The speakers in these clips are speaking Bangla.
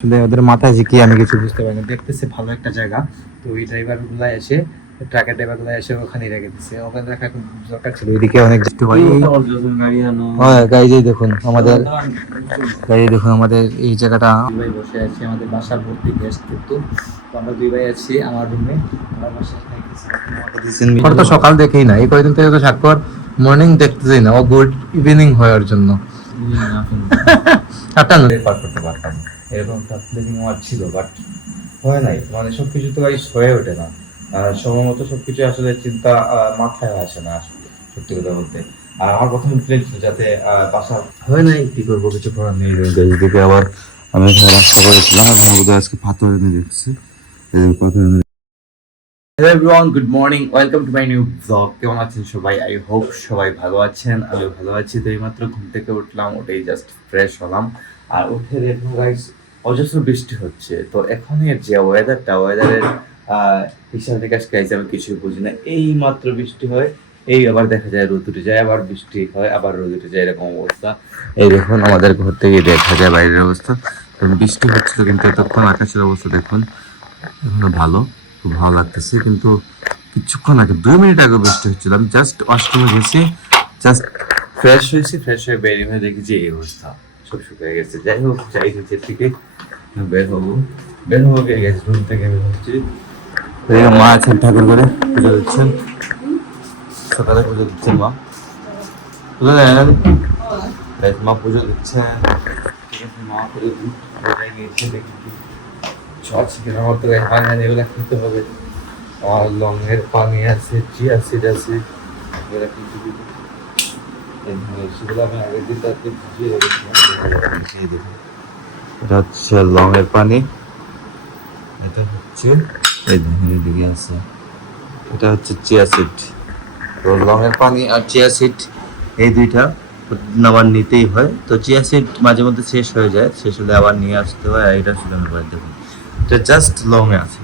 আসলে ওদের মাথায় যে কি আমি কিছু বুঝতে পারি না। দেখতেছে ভালো একটা জায়গা, তো ওই ড্রাইভার গুলা এসে ট্রাকের ড্রাইভার গুলা এসে ওখানে রেখে দিচ্ছে। ওখানে রাখা খুব দরকার ছিল, ওইদিকে অনেক একটু ভাই। হ্যাঁ গাইজ, এই দেখুন আমাদের গাড়ি, দেখুন আমাদের এই জায়গাটা। দুই ভাই বসে আছি, আমাদের বাসার ভর্তি গেস্ট কিন্তু। তো আমরা দুই ভাই আছি আমার রুমে। আমার বাসায় খাইতেছি। তো সকাল দেখেই না, এই কয়েকদিন থেকে তো স্বাক্ষর মর্নিং দেখতেছি না, ও গুড ইভিনিং হওয়ার জন্য আটটা পার করতে পারতাম। এরকম একটা প্ল্যানিং আমার ছিল, বাট হয় নাই। মানে সবকিছু তো গাইস হয়ে ওঠে না। সময় মতো সবকিছু আসলে চিন্তা মাথায় আসে না আসলে, সত্যি কথা বলতে। আর আমার প্রথম প্ল্যান ছিল যাতে বাসা হয় নাই, কি করবো, কিছু করার নেই। দিকে আবার আমি এখানে রাস্তা করেছিলাম, এখন বোধহয় আজকে পাথর এনে দেখছি, পাথর এনে। Hello everyone, good morning, welcome to my new blog. কেমন আছেন সবাই? আই হোপ সবাই ভালো আছেন, আমিও ভালো আছি। তো এইমাত্র ঘুম থেকে উঠলাম, উঠেই জাস্ট ফ্রেশ হলাম। আর উঠে দেখুন গাইস, অজস্র বৃষ্টি হচ্ছে। তো এখন এর যে ওয়েদারের হিসাব নিকাশ গাইস আমি কিছুই বুঝি না। এই মাত্র বৃষ্টি হয়, এই আবার দেখা যায় রোদ উঠে যায়, আবার বৃষ্টি হয়, আবার রোদ উঠে যায়, এরকম অবস্থা। এই দেখুন আমাদের ঘর থেকে দেখা যায় বাইরের অবস্থা। বৃষ্টি হচ্ছিল, কিন্তু এতক্ষণ আকাশের অবস্থা দেখুন এখনো ভালো, খুব ভালো লাগতেছে। কিন্তু কিছুক্ষণ আগে 2 মিনিট আগে বৃষ্টি হচ্ছিল, আমি জাস্ট ওয়াশরুমে গেছি, জাস্ট ফ্রেশ হয়েছি, ফ্রেশ হয়ে বেরিয়ে হয়ে দেখি যে এই অবস্থা, সব শুকিয়ে গেছে। যাই হোক, যাই হচ্ছে থেকে বের হবো গিয়ে গেছে, রুম থেকে বের হচ্ছি। মা আছেন ঠাকুর করে পুজো দিচ্ছেন, সকালে পুজো দিচ্ছেন মা, পুজো দেন, মা পুজো দিচ্ছেন। ঠিক আছে, মা পুজো গিয়েছে, দেখি কিনা আমার তো পানি এগুলো খেতে হবে। আর লংয়ের পানি আছে, চিয়া সিড আছে, এগুলো কিন্তু সেগুলো আমি আগের দিন তাকে ভিজিয়ে রেখেছিলাম। এটা হচ্ছে লংয়ের পানি, এটা হচ্ছে এই দিকে আছে, এটা হচ্ছে চিয়া সিড। তো লংয়ের পানি আর চিয়া সিড এই দুইটা আবার নিতেই হয়। তো চিয়া সিড মাঝে মধ্যে শেষ হয়ে যায়, শেষ হলে আবার নিয়ে আসতে হয়। আর এটা শুধু আমি দেখুন, এটা জাস্ট লংয়ে আছে,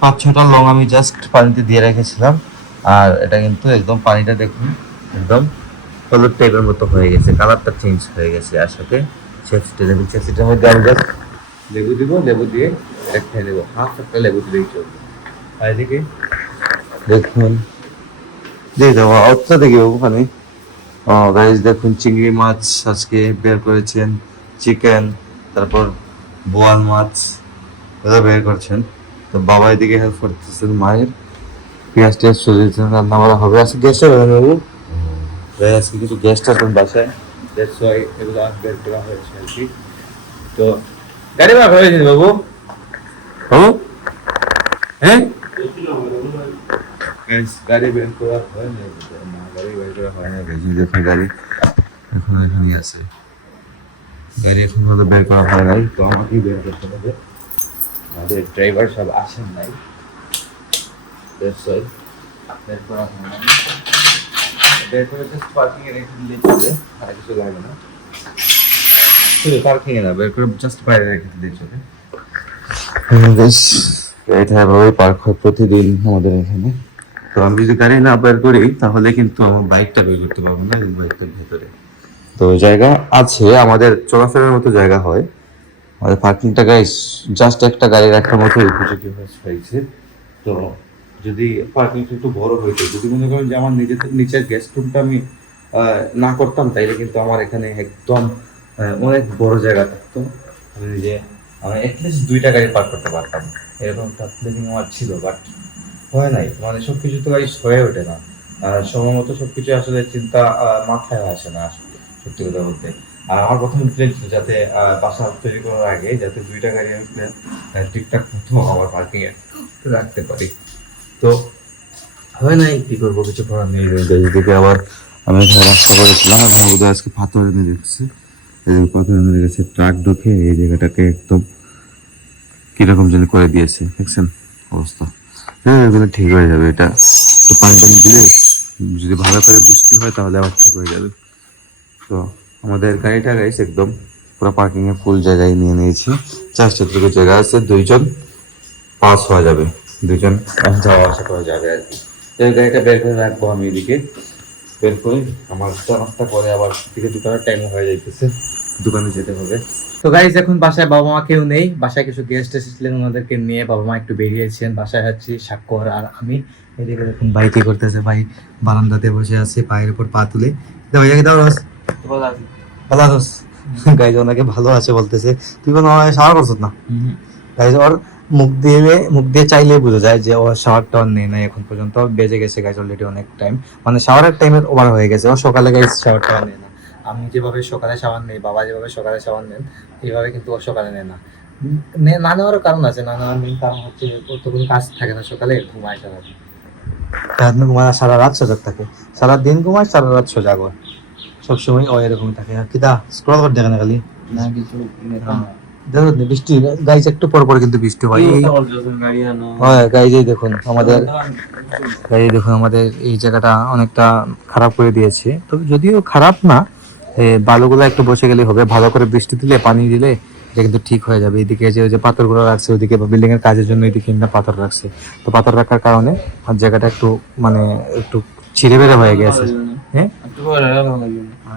5-6টা লং আমি জাস্ট পানিতে দিয়ে রেখেছিলাম। আর এটা কিন্তু একদম পানিটা দেখুন একদম হলুদ টাইপের মতো হয়ে গেছে, কালারটা চেঞ্জ হয়ে গেছে। আর সাথে সেটার মধ্যে আমি জাস্ট লেবু দিব, লেবু দিয়ে এটা খেয়ে নেবো, হাফ একটা লেবু দিলেই চলবে। আর এদিকে দেখুন, দিয়ে দেবো অতটা দেখি ওখানে। ও গাইস দেখুন, চিংড়ি মাছ আজকে বের করেছেন, চিকেন, তারপর বোয়াল মাছ এগুলো বের করছেন। তো বাবা এদিকে হেল্প করতেছেন মায়ের, পেঁয়াজ টিয়াজ চলে দিচ্ছেন, রান্না করা হবে। আজকে গেস্ট হবে বাবু, আজকে কিছু গেস্ট আসবেন বাসায়, দ্যাটস ওয়াই এগুলো বের করা হয়েছে আর কি। তো গাড়ি বার হয়েছে বাবু, বাবু হ্যাঁ গাড়ি বের করা হয় না, গাড়ি বের করা হয় না। দেখুন গাড়ি এখন এখানেই আছে, গাড়ি এখন মতো বের করা হয় নাই, তো আমাকেই বের করতে হবে। আমাদের ড্রাইভার সব আসেন নাই, দ্যাটস ওয়াই বের করা হয় না। বের করে জাস্ট পার্কিং এ রেখে দিলেই চলে, আর কিছু লাগে না। শুধু পার্কিং এ না, বের করে জাস্ট বাইরে রেখে দিলেই চলে। বেশ, গাড়িটা এভাবেই পার্ক হয় প্রতিদিন আমাদের এখানে। তো আমি যদি গাড়ি না বের করি তাহলে কিন্তু আমার বাইকটা বের করতে পারবো না, এই বাইকটার ভেতরে তো জায়গা আছে, আমাদের চলাফেরার মতো জায়গা হয়। আমাদের পার্কিংটা গাইস জাস্ট একটা গাড়ি রাখার মতো উপযোগী হয়েছে। তো যদি পার্কিংটা একটু বড় হইতো, যদি মনে করেন যে আমার নিচের গেস্ট রুমটা আমি না করতাম, তাইলে কিন্তু আমার এখানে একদম অনেক বড় জায়গা থাকতো। আমি নিজে আমি অ্যাটলিস্ট 2টা গাড়ি পার্ক করতে পারতাম, এরকম একটা প্ল্যানিং আমার ছিল, বাট হয় নাই। মানে সবকিছু তো গাইস হয়ে ওঠে না। সময় মতো সবকিছু আসলে চিন্তা মাথায় আসে না আসলে, সত্যি কথা বলতে। আর আমার প্রথম প্ল্যান ছিল যাতে বাসা তৈরি করার আগে যাতে 2টা গাড়ি আমি ঠিকঠাক মতো আমার পার্কিং এ রাখতে পারি। তো হয় নাই, কি করবো, কিছু করার নেই। দিকে আবার আমি এখানে রাস্তা করেছিলাম, এখন বোধহয় আজকে পাথর এনে দেখছি, পাথর এনে রেখেছে, ট্রাক ঢুকে এই জায়গাটাকে একদম কিরকম যেন করে দিয়েছে, দেখছেন অবস্থা। হ্যাঁ, এগুলো ঠিক হয়ে যাবে, এটা তো পানি টানি দিলে যদি ভালো করে বৃষ্টি হয় তাহলে আবার ঠিক হয়ে যাবে। তো আমাদের গাড়িটা গাইছে একদম পুরো পার্কিং এ ফুল জায়গায় নিয়ে নিয়েছি, 4 জায়গা আছে, 2জন পাস হওয়া যাবে, 2জন যাওয়া আসা করা যাবে আর কি। তো এই গাড়িটা বের করে রাখবো আমি এদিকে, বের করে আমার চা নাস্তা করে আবার দিকে দোকানের টাইম হয়ে যাইতেছে, দোকানে যেতে হবে। তো গাইজ এখন বাসায় বাবা মা কেউ নেই, বাসায় কিছু গেস্ট এসেছিলেন, ওনাদেরকে নিয়ে বাবা মা একটু বেরিয়েছেন। বাসায় আছি স্বাক্ষর আর আমি। এদিকে দেখুন ভাই কি করতেছে, ভাই বারান্দাতে বসে আছে পায়ের উপর পা তুলে। দাও ভাইয়াকে দাও রস। ভালো আছোস? গাইজ ওনাকে ভালো আছে বলতেছে। তুই কোনো শাওয়ার করছিস না? গাইজ ওর মুখ দিয়ে চাইলে বোঝা যায় যে ওর শাওয়ারটা ওর নেই নাই এখন পর্যন্ত। বেজে গেছে গাইজ অলরেডি অনেক টাইম, মানে শাওয়ারের টাইমের ওভার হয়ে গেছে। ও সকালে গাইজ শাওয়ারটা নেই না। আমি যেভাবে সকালে শাওয়ার নেই, বাবা যেভাবে সকালে শাওয়ার নেন, এইভাবে কিন্তু ও সকালে নেয় না। না নেওয়ারও কারণ আছে, না নেওয়ার মেন কারণ হচ্ছে ওর তো কোনো কাজ থাকে না, সকালে ঘুমায় সারাদিন। রাত ঘুমায়, সারা রাত সজাগ থাকে, সারা দিন ঘুমায়, সারা রাত সজাগ হয়, সবসময় ও এরকম থাকে। আর কিতা স্ক্রল করে দেখে না খালি না কিছু দেখো বৃষ্টি গাইজ, একটু পর পর কিন্তু বৃষ্টি হয়। হয় গাইজ, এই দেখুন আমাদের গাইজ, দেখুন আমাদের এই জায়গাটা অনেকটা খারাপ করে দিয়েছে। তবে যদিও খারাপ না, বালুগুলো একটু বসে গেলে হবে। ভালো করে বৃষ্টি দিলে, পানি দিলে এটা কিন্তু ঠিক হয়ে যাবে। এদিকে যে ওই যে পাথরগুলো রাখছে ওইদিকে, বিল্ডিং এর কাজের জন্য এদিকে না পাথর রাখছে, তো পাথর রাখার কারণে আর জায়গাটা একটু মানে একটু ছিঁড়ে বেড়ে হয়ে গেছে। হ্যাঁ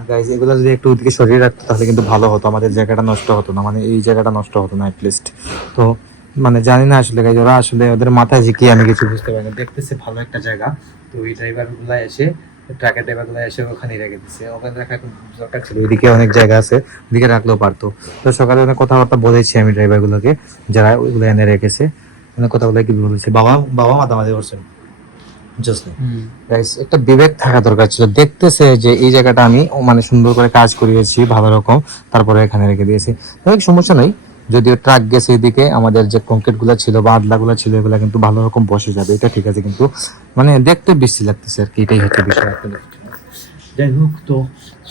গাইজ, এগুলো যদি একটু ওদিকে সরিয়ে রাখতো তাহলে কিন্তু ভালো হতো, আমাদের জায়গাটা নষ্ট হতো না, মানে এই জায়গাটা নষ্ট হতো না অ্যাটলিস্ট। তো মানে জানি না আসলে গাইজ, ওরা আসলে ওদের মাথায় যে কি আমি কিছু বুঝতে পারি না। দেখতেছে ভালো একটা জায়গা, তো ওই ড্রাইভার গুলা এসে, ট্রাকের ড্রাইভার গুলা এসে ওখানে রেখে দিচ্ছে। ওখানে রাখা খুব দরকার ছিল, ওইদিকে অনেক জায়গা আছে, ওইদিকে রাখলেও পারতো। তো সকালে অনেক কথাবার্তা বলেছি আমি ড্রাইভার গুলোকে, যারা ওইগুলো এনে রেখেছে, অনেক কথা বলে কি বলেছে। বাবা বাবা মাতামাতি করছেন। Guys, একটা বিবেক থাকা দরকার ছিল। দেখতেছে যে এই জায়গাটা আমি মানে সুন্দর করে কাজ করিয়েছি ভালো রকম, তারপরে এখানে রেখে দিয়েছি। তবে সমস্যা নেই, যদিও ট্রাক গেছে এদিকে, আমাদের যে কংক্রিট গুলা ছিল বা আদলা গুলা ছিল এগুলা কিন্তু ভালো রকম বসে যাবে, এটা ঠিক আছে। কিন্তু মানে দেখতে বেশি লাগতেছে আর কি, এটাই হচ্ছে বিষয়। যাই হোক, তো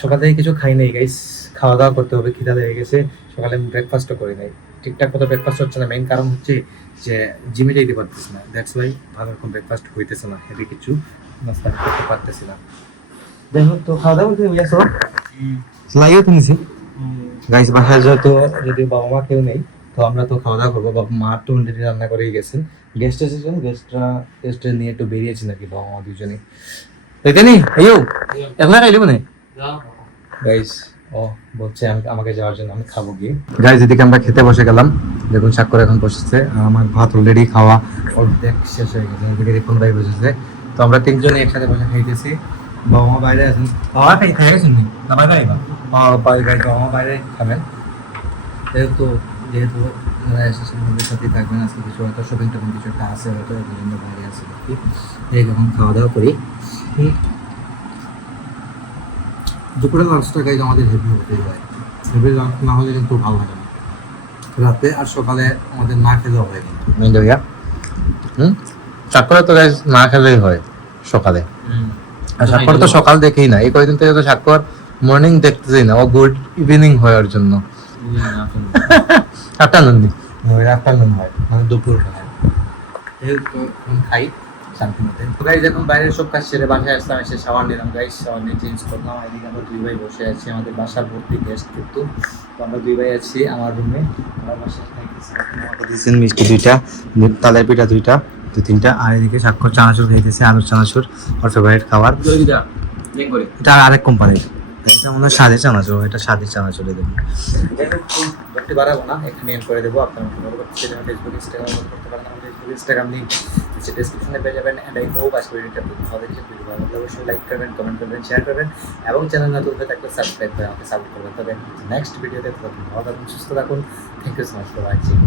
সকাল থেকে কিছু খাই নাই গাইস, খাওয়া দাওয়া করতে হবে, খিদা লেগে গেছে। সকালে ব্রেকফাস্টও করি নাই, ঠিকঠাক মতো ব্রেকফাস্ট হচ্ছে না। মেইন কারণ হচ্ছে যে জিমে যাইতে পারতেছি না, দ্যাটস ওয়াই ভালো রকম ব্রেকফাস্ট হইতেছে না, হেভি কিছু নাস্তা আমি করতে পারতেছি না। যাই হোক, তো খাওয়া দাওয়া করতে গেছো লাগিয়েও তো নিছি গাইস। বাসায় যেহেতু যদি বাবা মা কেউ নেই, তো আমরা তো খাওয়া দাওয়া করবো। বাবা মা তো অলরেডি রান্না করেই গেছেন। গেস্ট এসেছেন, গেস্টরা নিয়ে একটু বেরিয়েছি নাকি বাবা মা দুজনেই। এখানে আইও একলা খাইলি মানে গাইস, ও বলছে আমাকে যাওয়ার জন্য, আমি খাবো গিয়ে। গাইস এদিকে আমরা খেতে বসে গেলাম, দেখুন স্বাক্ষর এখন বসেছে, আর আমার ভাত অলরেডি খাওয়া অর্ধেক শেষ হয়ে গেছে। এদিকে রিপন ভাই বসেছে, তো আমরা তিনজনে একসাথে বসে খাইতেছি। বাবা মা বাইরে আছেন, বাবা খাই গেছেন না বাইরে আইবা, বাবা মা বাইরে খাবেন। যেহেতু ওরা এসেছেন, ওদের সাথেই থাকবেন আজকে। কিছু হয়তো শপিং টপিং কিছু একটা আছে, হয়তো এই জন্য বাইরে আছে আর কি। এই যখন খাওয়া দাওয়া করি, দুপুরে লাঞ্চটা গাইজ আমাদের হেভি হতেই হয়। হেভি লাঞ্চ না হলে কিন্তু ভালো লাগে না রাতে, আর সকালে আমাদের না খেলেও হয় কিন্তু মেন ভাইয়া। স্বাক্ষরে তো গাইজ না খেলেই হয় সকালে, আর স্বাক্ষর তো সকাল দেখেই না, এই কয়েকদিন থেকে তো স্বাক্ষর মর্নিং দেখতেছেই না, ও গুড ইভিনিং হয় ওর জন্য। আফটারনুন আফটারনুন হয়, মানে দুপুর হয়। খাই শান্তি মতে। তো গাইজ এখন বাইরের সব কাজ সেরে বাসায় আসলাম, এসে শাওয়ার নিলাম গাইজ, শাওয়ার নিয়ে চেঞ্জ করলাম। এদিকে আমরা দুই ভাই বসে আছি, আমাদের বাসার ভর্তি গেস্ট কিন্তু। তো আমরা দুই ভাই আছি আমার রুমে, আমার বাসায় খাইতেছি মিষ্টি দুইটা, তালের পিঠা দুইটা, দু তিনটা, আর এদিকে স্বাক্ষর চানাচুর খাইতেছে, আলুর চানাচুর, ওর ফেভারিট খাবার। এটা আরেক কোম্পানির, এটা মনে হয় স্বাদের চানাচুর, এটা স্বাদের চানাচুর। দেখুন একটু বাড়াবো না, এখানে এন্ড করে দেবো। আপনারা ফলো করতে চাইলে ফেসবুক ইনস্টাগ্রাম করতে পারেন, আমাদের ফেসবুক ইনস্টাগ্রাম লিঙ্ক নিচে ডেসক্রিপশনে পেয়ে যাবেন। অ্যান্ড আই হোপ আজকে ভিডিওটা আপনাদের ভালো লেগেছে। ভিডিও ভালো লাগলে অবশ্যই লাইক করবেন, কমেন্ট করবেন, শেয়ার করবেন, এবং চ্যানেল নতুন হয়ে থাকলে সাবস্ক্রাইব করে আমাকে সাপোর্ট করবেন। তবে নেক্সট ভিডিওতে ভালো থাকুন, সুস্থ থাকুন। Thank you so much for watching.